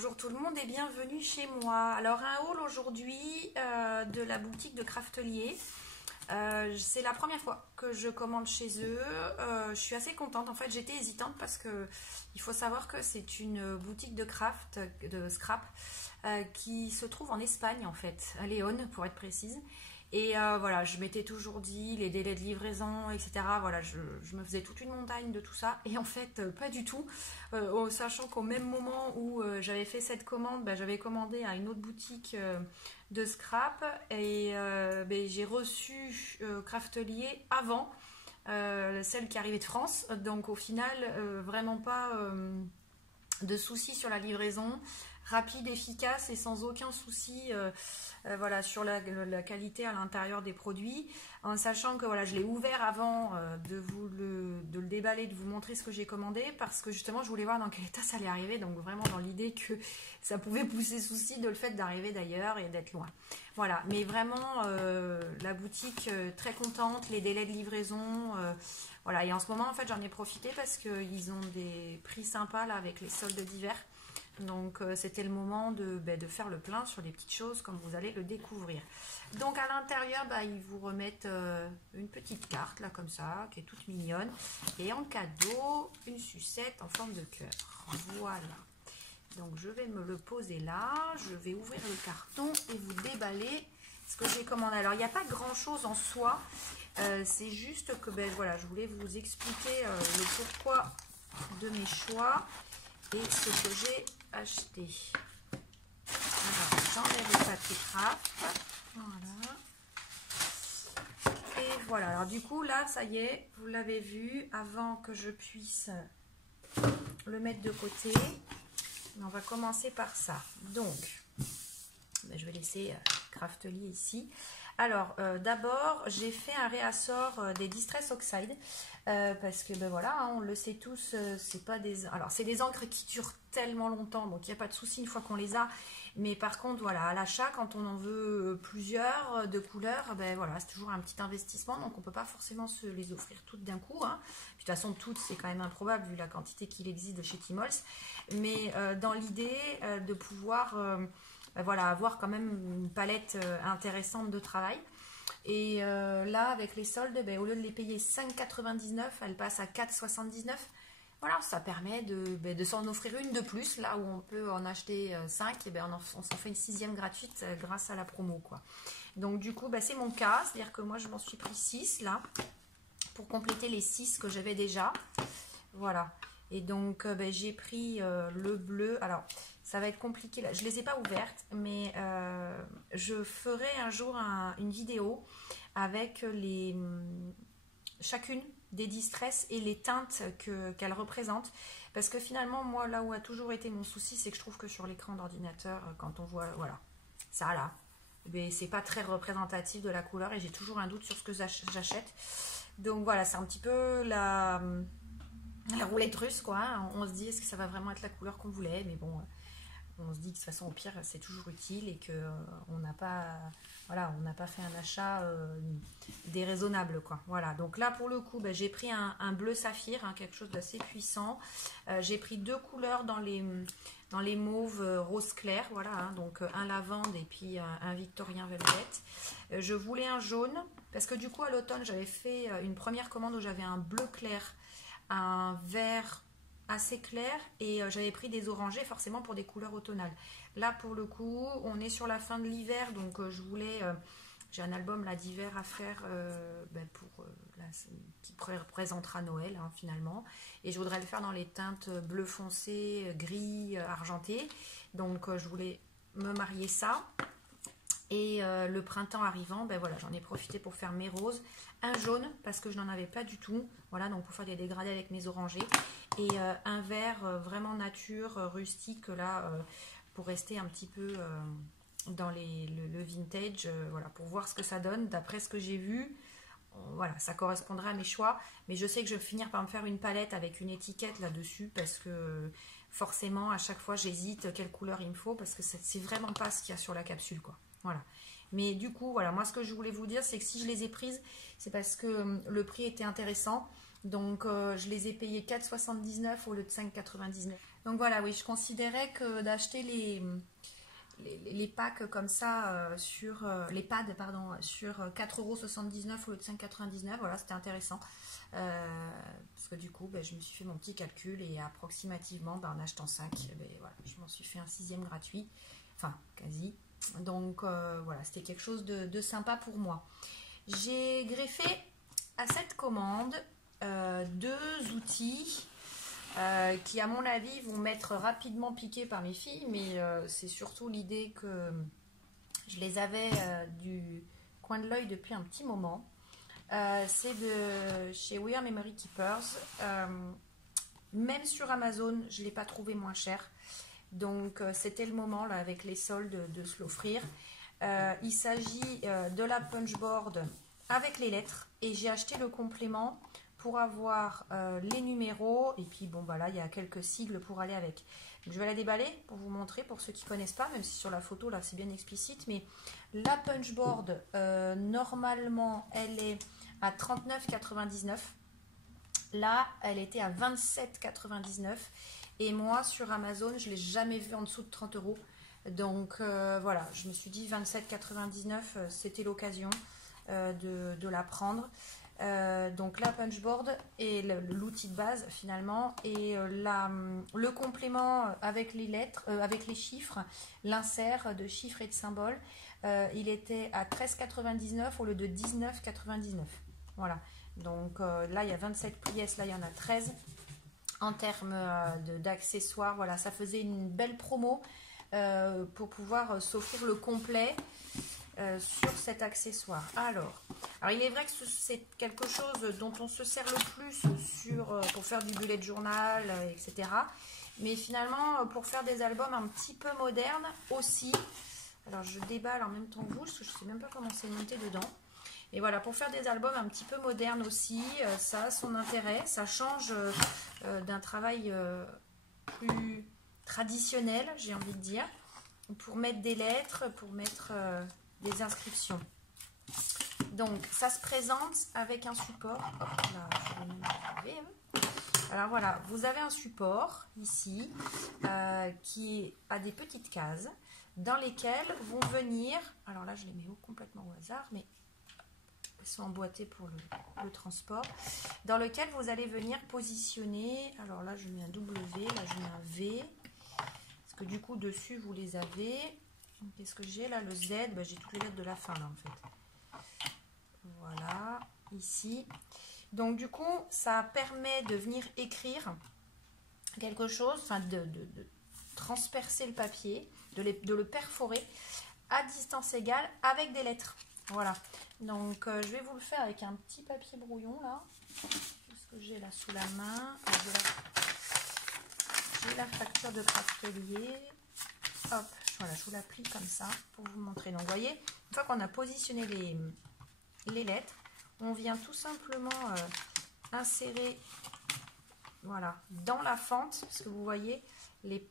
Bonjour tout le monde et bienvenue chez moi. Alors un haul aujourd'hui de la boutique de Craftelier. C'est la première fois que je commande chez eux. Je suis assez contente. En fait, j'étais hésitante parce que il faut savoir que c'est une boutique de craft, de scrap, qui se trouve en Espagne en fait, à Léon pour être précise. Et voilà, je m'étais toujours dit les délais de livraison, etc. Voilà, je me faisais toute une montagne de tout ça. Et en fait, pas du tout. Sachant qu'au même moment où j'avais fait cette commande, j'avais commandé à une autre boutique de scrap. Et j'ai reçu Craftelier avant celle qui arrivait de France. Donc au final, vraiment pas de soucis sur la livraison. Rapide, efficace et sans aucun souci voilà, sur la qualité à l'intérieur des produits, en sachant que voilà, je l'ai ouvert avant de le déballer, de vous montrer ce que j'ai commandé, parce que justement je voulais voir dans quel état ça allait arriver, donc vraiment dans l'idée que ça pouvait pousser souci de le fait d'arriver d'ailleurs et d'être loin. Voilà, mais vraiment la boutique très contente, les délais de livraison, voilà, et en ce moment en fait j'en ai profité parce qu'ils ont des prix sympas là avec les soldes d'hiver. Donc c'était le moment de faire le plein sur les petites choses comme vous allez le découvrir. Donc à l'intérieur ils vous remettent une petite carte là comme ça qui est toute mignonne et en cadeau une sucette en forme de cœur. Voilà. Donc je vais me le poser là, je vais ouvrir le carton et vous déballer ce que j'ai commandé. Alors il n'y a pas grand chose en soi, c'est juste que voilà, je voulais vous expliquer le pourquoi de mes choix et ce que j'ai acheté. Alors, j'enlève le papier craft. Voilà. Et voilà. Alors, du coup, là, ça y est, vous l'avez vu. Avant que je puisse le mettre de côté, on va commencer par ça. Donc, je vais laisser Craftelier ici. Alors, d'abord, j'ai fait un réassort des Distress Oxide. Parce que voilà, on le sait tous, c'est pas des... Alors c'est des encres qui durent tellement longtemps, donc il n'y a pas de souci une fois qu'on les a. Mais par contre, voilà, à l'achat, quand on en veut plusieurs de couleurs, voilà, c'est toujours un petit investissement, donc on ne peut pas forcément se les offrir toutes d'un coup. Hein. Puis, de toute façon, toutes, c'est quand même improbable vu la quantité qu'il existe de chez Timols. Mais dans l'idée de pouvoir voilà, avoir quand même une palette intéressante de travail. Et là, avec les soldes, au lieu de les payer 5,99, elle passe à 4,79. Voilà, ça permet de s'en offrir une de plus. Là où on peut en acheter 5, et on s'en fait une 6e gratuite grâce à la promo, quoi. Donc du coup, c'est mon cas. C'est-à-dire que moi, je m'en suis pris 6 là, pour compléter les 6 que j'avais déjà. Voilà. Et donc, j'ai pris le bleu. Alors, ça va être compliqué là. Je ne les ai pas ouvertes, mais je ferai un jour une vidéo avec chacune des Distress et les teintes qu'elles représentent. Parce que finalement, moi, là où a toujours été mon souci, c'est que je trouve que sur l'écran d'ordinateur, quand on voit, voilà, ça là, c'est pas très représentatif de la couleur et j'ai toujours un doute sur ce que j'achète. Donc voilà, c'est un petit peu la roulette russe, quoi. Hein. On se dit, est-ce que ça va vraiment être la couleur qu'on voulait? Mais bon, on se dit que de toute façon, au pire, c'est toujours utile et qu'on n'a pas, voilà, on n'a pas fait un achat déraisonnable, quoi. Voilà, donc là, pour le coup, j'ai pris un bleu saphir, hein, quelque chose d'assez puissant. J'ai pris 2 couleurs dans les mauves rose clair, voilà, hein, donc un lavande et puis un victorien velvet. Je voulais un jaune, parce que du coup, à l'automne, j'avais fait une première commande où j'avais un bleu clair, un vert assez clair et j'avais pris des orangés forcément pour des couleurs automnales. Là pour le coup on est sur la fin de l'hiver, donc je voulais j'ai un album là d'hiver à faire qui représentera Noël, hein, finalement, et je voudrais le faire dans les teintes bleu foncé, gris, argenté, donc je voulais me marier ça. Et le printemps arrivant, voilà, j'en ai profité pour faire mes roses, un jaune parce que je n'en avais pas du tout, voilà, donc pour faire des dégradés avec mes orangés, et un vert vraiment nature, rustique là, pour rester un petit peu dans le vintage, voilà, pour voir ce que ça donne. D'après ce que j'ai vu, voilà, ça correspondra à mes choix, mais je sais que je vais finir par me faire une palette avec une étiquette là-dessus parce que forcément à chaque fois j'hésite quelle couleur il me faut parce que c'est vraiment pas ce qu'il y a sur la capsule, quoi. Voilà. Mais du coup, voilà, moi ce que je voulais vous dire, c'est que si je les ai prises, c'est parce que le prix était intéressant Donc je les ai payés 4,79 au lieu de 5,99. Donc voilà, oui, je considérais que d'acheter les packs comme ça sur les pads pardon sur 4,79 € au lieu de 5,99, voilà, c'était intéressant. Parce que du coup je me suis fait mon petit calcul et approximativement en achetant 5, voilà, je m'en suis fait un 6e gratuit, enfin quasi. Donc voilà, c'était quelque chose de sympa pour moi. J'ai greffé à cette commande 2 outils qui à mon avis vont m'être rapidement piqués par mes filles, mais c'est surtout l'idée que je les avais du coin de l'œil depuis un petit moment. C'est de chez We Are Memory Keepers. Même sur Amazon, je ne l'ai pas trouvé moins cher. Donc c'était le moment là avec les soldes de se l'offrir. Il s'agit de la punchboard avec les lettres et j'ai acheté le complément pour avoir les numéros et puis bon là il y a quelques sigles pour aller avec. Donc, je vais la déballer pour vous montrer pour ceux qui ne connaissent pas, même si sur la photo là c'est bien explicite, mais la punchboard normalement elle est à 39,99. Là elle était à 27,99 et moi sur Amazon je ne l'ai jamais vu en dessous de 30 €. Donc voilà, je me suis dit 27,99 c'était l'occasion de la prendre. Donc la punchboard et l'outil de base finalement et le complément avec les lettres, avec les chiffres, l'insert de chiffres et de symboles, il était à 13,99 au lieu de 19,99. Voilà, donc là il y a 27 pièces, là il y en a 13 en termes d'accessoires. Voilà, ça faisait une belle promo pour pouvoir s'offrir le complet sur cet accessoire. Alors il est vrai que c'est quelque chose dont on se sert le plus pour faire du bullet journal, etc. Mais finalement, pour faire des albums un petit peu modernes aussi. Alors je déballe en même temps que vous, parce que je ne sais même pas comment c'est monté dedans. Et voilà, pour faire des albums un petit peu modernes aussi, ça a son intérêt. Ça change d'un travail plus traditionnel, j'ai envie de dire, pour mettre des lettres, pour mettre des inscriptions. Donc ça se présente avec un support. Hop, là, je vais même enlever. Alors voilà, vous avez un support ici qui a des petites cases dans lesquelles vont venir, alors là je les mets complètement au hasard, mais elles sont emboîtées pour le transport, dans lequel vous allez venir positionner, alors là je mets un W, là je mets un V, parce que du coup dessus vous les avez. Qu'est-ce que j'ai là? Le Z, j'ai toutes les lettres de la fin là en fait. Voilà, ici. Donc du coup, ça permet de venir écrire quelque chose, enfin de transpercer le papier, de le perforer à distance égale avec des lettres. Voilà. Donc je vais vous le faire avec un petit papier brouillon là. Qu'est-ce que j'ai là sous la main? J'ai la facture de Craftelier. Hop, voilà, je vous la plie comme ça pour vous montrer. Donc vous voyez, une fois qu'on a positionné les lettres, on vient tout simplement insérer, voilà, dans la fente, parce que vous voyez, les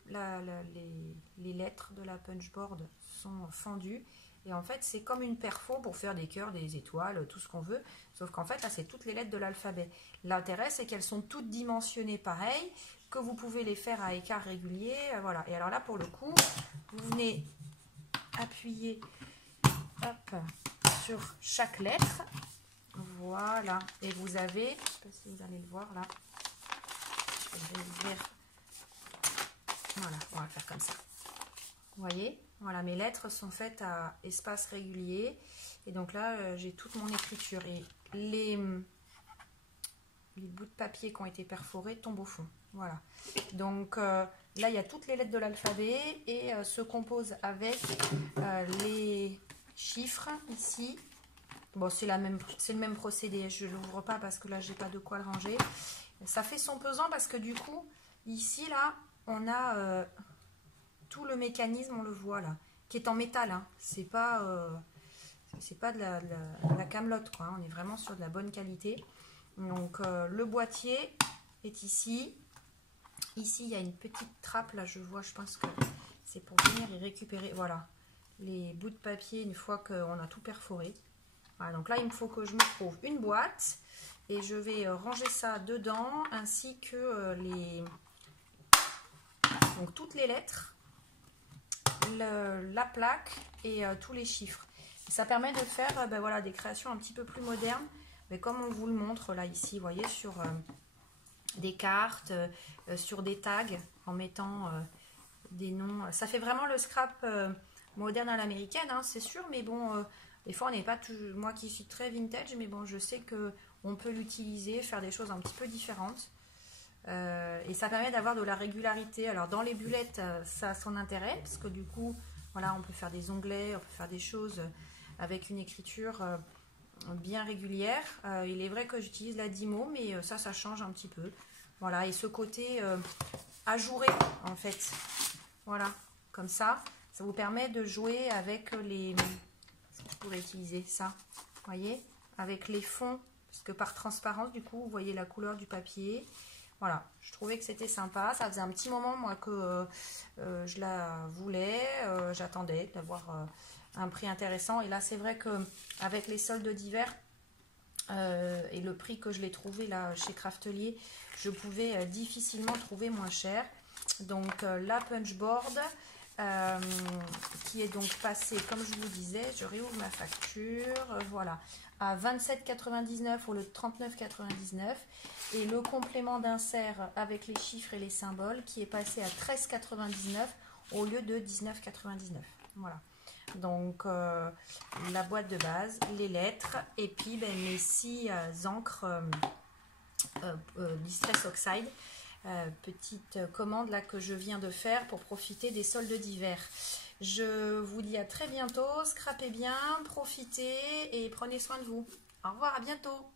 lettres de la punchboard sont fendues. Et en fait, c'est comme une perfo pour faire des cœurs, des étoiles, tout ce qu'on veut. Sauf qu'en fait, là, c'est toutes les lettres de l'alphabet. L'intérêt, c'est qu'elles sont toutes dimensionnées pareil, que vous pouvez les faire à écart régulier. Voilà. Et alors là, pour le coup, vous venez appuyer hop, sur chaque lettre. Voilà. Et vous avez, je ne sais pas si vous allez le voir là. Je vais ouvrir. Voilà, on va le faire comme ça. Vous voyez? Voilà, mes lettres sont faites à espace régulier. Et donc là, j'ai toute mon écriture. Et les bouts de papier qui ont été perforés tombent au fond. Voilà. Donc là, il y a toutes les lettres de l'alphabet et se compose avec les chiffres ici. Bon, c'est le même procédé. Je ne l'ouvre pas parce que là, j'ai pas de quoi le ranger. Ça fait son pesant parce que du coup, ici, là, on a... tout le mécanisme, on le voit là, qui est en métal, hein. C'est pas de la camelote, quoi, hein. On est vraiment sur de la bonne qualité. Donc le boîtier est ici. Ici, il y a une petite trappe, là, je vois, je pense que c'est pour venir y récupérer, voilà, les bouts de papier une fois qu'on a tout perforé. Voilà, donc là, il me faut que je me trouve une boîte et je vais ranger ça dedans ainsi que donc toutes les lettres, la plaque et tous les chiffres. Ça permet de faire ben voilà, des créations un petit peu plus modernes, mais comme on vous le montre là ici, vous voyez, sur des cartes, sur des tags, en mettant des noms. Ça fait vraiment le scrap moderne à l'américaine, hein, c'est sûr, mais bon, des fois on n'est pas toujours... Moi qui suis très vintage, mais bon, je sais qu'on peut l'utiliser, faire des choses un petit peu différentes. Et ça permet d'avoir de la régularité. Alors dans les bullettes, ça a son intérêt, parce que du coup, voilà, on peut faire des onglets, on peut faire des choses avec une écriture bien régulière. Il est vrai que j'utilise la Dymo, mais ça change un petit peu. Voilà, et ce côté ajouré, en fait. Voilà, comme ça vous permet de jouer avec les... Est-ce que je pourrais utiliser ça? Vous voyez, avec les fonds, parce que par transparence, du coup, vous voyez la couleur du papier. Voilà, je trouvais que c'était sympa. Ça faisait un petit moment, moi, que je la voulais. J'attendais d'avoir un prix intéressant. Et là, c'est vrai qu'avec les soldes d'hiver et le prix que je l'ai trouvé là chez Craftelier, je pouvais difficilement trouver moins cher. Donc, la punchboard qui est donc passée, comme je vous disais, je réouvre ma facture, voilà, à 27,99 au lieu de 39,99. Et le complément d'insert avec les chiffres et les symboles qui est passé à 13,99 au lieu de 19,99. Voilà. Donc la boîte de base, les lettres et puis ben, mes 6 encres Distress Oxide. Petite commande là que je viens de faire pour profiter des soldes d'hiver. Je vous dis à très bientôt. Scrapez bien, profitez et prenez soin de vous. Au revoir, à bientôt.